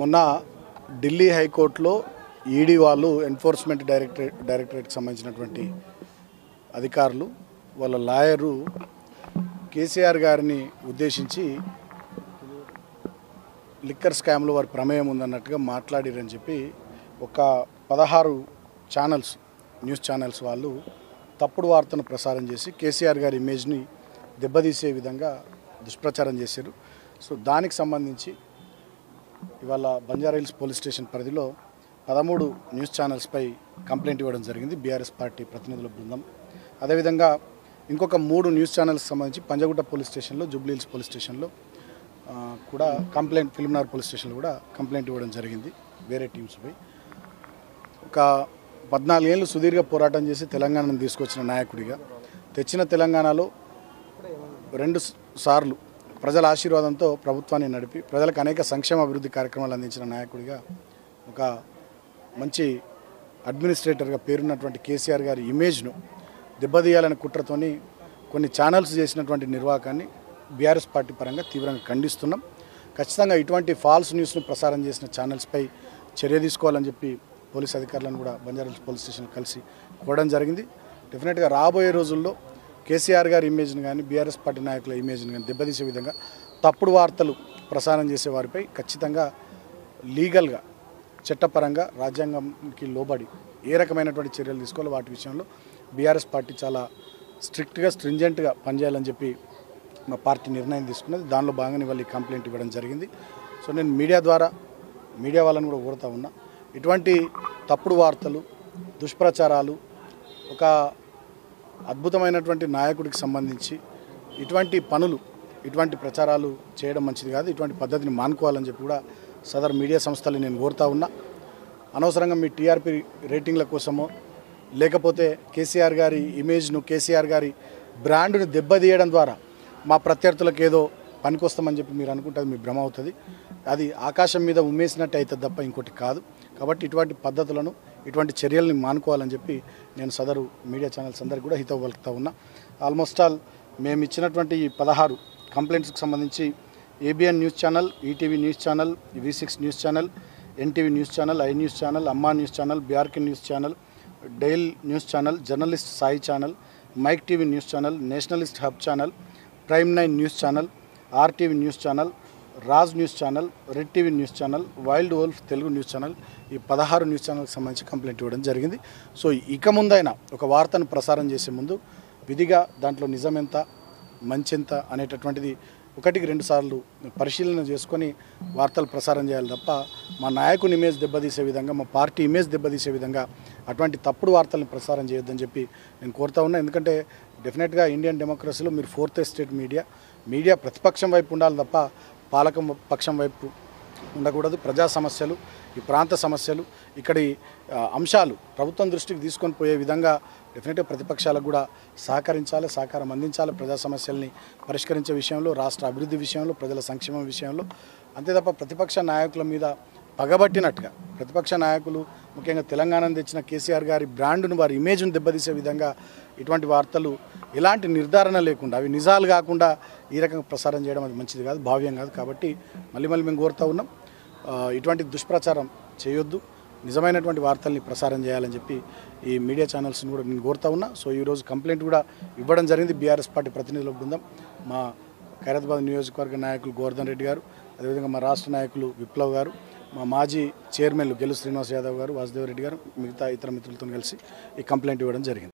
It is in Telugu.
మొన్న ఢిల్లీ హైకోర్టులో ఈడీ వాళ్ళు ఎన్ఫోర్స్మెంట్ డైరెక్టరేట్కి సంబంధించినటువంటి అధికారులు వాళ్ళ లాయరు కేసీఆర్ గారిని ఉద్దేశించి లిక్కర్ స్కామ్లో వారి ప్రమేయం ఉందన్నట్టుగా మాట్లాడారని చెప్పి ఒక 16 న్యూస్ ఛానల్స్ వాళ్ళు తప్పుడు వార్తను ప్రసారం చేసి కేసీఆర్ గారి ఇమేజ్ని దెబ్బతీసే విధంగా దుష్ప్రచారం చేశారు. సో దానికి సంబంధించి ఇవాళ బంజారాహిల్స్ పోలీస్ స్టేషన్ పరిధిలో 13 న్యూస్ ఛానల్స్పై కంప్లైంట్ ఇవ్వడం జరిగింది బీఆర్ఎస్ పార్టీ ప్రతినిధుల బృందం. అదేవిధంగా ఇంకొక 3 న్యూస్ ఛానల్స్కి సంబంధించి పంజగుట్ట పోలీస్ స్టేషన్లో, జూబ్లీహిల్స్ పోలీస్ స్టేషన్లో కూడా కంప్లైంట్, ఫిలింనగర్ పోలీస్ స్టేషన్లో కూడా కంప్లైంట్ ఇవ్వడం జరిగింది వేరే టీమ్స్పై. ఒక 14 ఏళ్ళు సుదీర్ఘ పోరాటం చేసి తెలంగాణను తీసుకొచ్చిన నాయకుడిగా, తెచ్చిన తెలంగాణలో 2 సార్లు ప్రజల ఆశీర్వాదంతో ప్రభుత్వాన్ని నడిపి ప్రజలకు అనేక సంక్షేమ అభివృద్ధి కార్యక్రమాలు అందించిన నాయకుడిగా, ఒక మంచి అడ్మినిస్ట్రేటర్గా పేరున్నటువంటి కేసీఆర్ గారి ఇమేజ్ను దెబ్బతీయాలనే కుట్రతోని కొన్ని ఛానల్స్ చేసినటువంటి నిర్వాహకాన్ని బీఆర్ఎస్ పార్టీ పరంగా తీవ్రంగా ఖండిస్తున్నాం. ఖచ్చితంగా ఇటువంటి ఫాల్స్ న్యూస్ను ప్రసారం చేసిన ఛానల్స్పై చర్య తీసుకోవాలని చెప్పి పోలీస్ అధికారులను కూడా బంజారాహిల్స్ పోలీస్ స్టేషన్ కలిసి కోరడం జరిగింది. డెఫినెట్గా రాబోయే రోజుల్లో కేసీఆర్ గారి ఇమేజ్ని కానీ, బీఆర్ఎస్ పార్టీ నాయకుల ఇమేజ్ని కానీ దెబ్బతీసే విధంగా తప్పుడు వార్తలు ప్రసారం చేసే వారిపై ఖచ్చితంగా లీగల్గా, చట్టపరంగా, రాజ్యాంగంకి లోబడి ఏ రకమైనటువంటి చర్యలు తీసుకోవాలో వాటి విషయంలో బీఆర్ఎస్ పార్టీ చాలా స్ట్రిక్ట్గా, స్ట్రింజెంట్గా పనిచేయాలని చెప్పి మా పార్టీ నిర్ణయం తీసుకున్నది. దానిలో భాగంగా ఇవాళ కంప్లైంట్ ఇవ్వడం జరిగింది. సో నేను మీడియా ద్వారా మీడియా వాళ్ళని కూడా కోరుతా ఉన్నా, ఇటువంటి తప్పుడు వార్తలు, దుష్ప్రచారాలు, ఒక అద్భుతమైనటువంటి నాయకుడికి సంబంధించి ఇటువంటి పనులు, ఇటువంటి ప్రచారాలు చేయడం మంచిది కాదు. ఇటువంటి పద్ధతిని మానుకోవాలని చెప్పి కూడా సదరు మీడియా సంస్థలు నేను కోరుతా ఉన్నా. అనవసరంగా మీ టీఆర్పీ రేటింగ్ల కోసమో, లేకపోతే కేసీఆర్ గారి ఇమేజ్ను, కేసీఆర్ గారి బ్రాండ్ను దెబ్బతీయడం ద్వారా మా ప్రత్యర్థులకు ఏదో పనికొస్తామని చెప్పి మీరు అనుకుంటే మీ భ్రమ అవుతుంది. అది ఆకాశం మీద ఉమ్మేసినట్టు అవుతుంది తప్ప ఇంకోటి కాదు. కాబట్టి ఇటువంటి పద్ధతులను, ఇటువంటి చర్యల్ని మానుకోవాలని చెప్పి నేను సదరు మీడియా ఛానల్స్ అందరికీ కూడా హితవు పలుకుతా ఉన్నా. ఆల్మోస్ట్ ఆల్ మేము ఇచ్చినటువంటి ఈ 16 కంప్లైంట్స్కి సంబంధించి ABN news channel, ETV news channel, V6 news channel, NTV news channel, I news channel, Amma news channel, BRK news channel, dial news channel, journalist Sai channel, mike TV news channel, nationalist hub channel, prime 9 news channel, RTV news channel, Raj news channel, red TV news channel, wild wolf Telugu news channel, ఈ 16 న్యూస్ ఛానల్కి సంబంధించి కంప్లైంట్ ఇవ్వడం జరిగింది. సో ఇక ముందైనా ఒక వార్తను ప్రసారం చేసే ముందు విధిగా దాంట్లో నిజమెంత, మంచెంత అనేటటువంటిది 1-2 సార్లు పరిశీలన చేసుకొని వార్తలు ప్రసారం చేయాలి తప్ప మా నాయకుని ఇమేజ్ దెబ్బతీసే విధంగా, మా పార్టీ ఇమేజ్ దెబ్బతీసే విధంగా అటువంటి తప్పుడు వార్తలను ప్రసారం చేయొద్దని చెప్పి నేను కోరుతా ఉన్నా. ఎందుకంటే డెఫినెట్గా ఇండియన్ డెమోక్రసీలో మీరు 4th ఎస్టేట్ మీడియా ప్రతిపక్షం వైపు ఉండాలి తప్ప పాలక పక్షం వైపు ఉండకూడదు. ప్రజా సమస్యలు, ఈ ప్రాంత సమస్యలు, ఇక్కడి అంశాలు ప్రభుత్వం దృష్టికి తీసుకొని పోయే విధంగా డెఫినెట్గా ప్రతిపక్షాలకు కూడా సహకారం అందించాలి. ప్రజా సమస్యల్ని పరిష్కరించే విషయంలో, రాష్ట్ర అభివృద్ధి విషయంలో, ప్రజల సంక్షేమం విషయంలో. అంతే తప్ప ప్రతిపక్ష నాయకుల మీద పగబట్టినట్టుగా, ప్రతిపక్ష నాయకులు ముఖ్యంగా తెలంగాణను తెచ్చిన కేసీఆర్ గారి బ్రాండ్ను, వారి ఇమేజ్ను దెబ్బతీసే విధంగా ఇటువంటి వార్తలు ఎలాంటి నిర్ధారణ లేకుండా, అవి నిజాలు కాకుండా ఈ రకంగా ప్రసారం చేయడం అది మంచిది కాదు, భావ్యం కాదు. కాబట్టి మళ్ళీ మేము కోరుతూ ఉన్నాం, ఇటువంటి దుష్ప్రచారం చేయొద్దు, నిజమైనటువంటి వార్తల్ని ప్రసారం చేయాలని చెప్పి ఈ మీడియా ఛానల్స్ని కూడా నేను కోరుతా ఉన్నా. సో ఈరోజు కంప్లైంట్ కూడా ఇవ్వడం జరిగింది బీఆర్ఎస్ పార్టీ ప్రతినిధుల బృందం. మా ఖైరతాబాద్ నియోజకవర్గ నాయకులు గోవర్ధన్ రెడ్డి గారు, అదేవిధంగా మా రాష్ట్ర నాయకులు విప్లవ్ గారు, మా మాజీ చైర్మన్లు గెలు శ్రీనివాస్ యాదవ్ గారు, వాసుదేవ్ రెడ్డి గారు, మిగతా ఇతర మిత్రులతో కలిసి ఈ కంప్లైంట్ ఇవ్వడం జరిగింది.